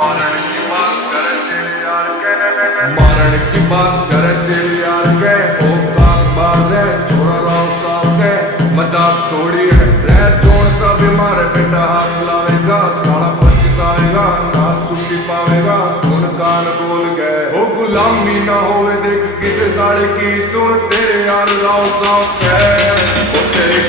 मारण की बात करे तेरे यार के, मारण की बात करे तेरे यार के। औकात बात है छोरा राव साहब के, मजाक थोड़ी है रह जोन सा बीमार बेटा हाथ लावेगा साला पछताएगा ना सुखी पावेगा। सुन कान बोल गए ओ गुलामी ना होवे देख किसे साले की, सुन तेरे यार राव साहब के। ओ तेरे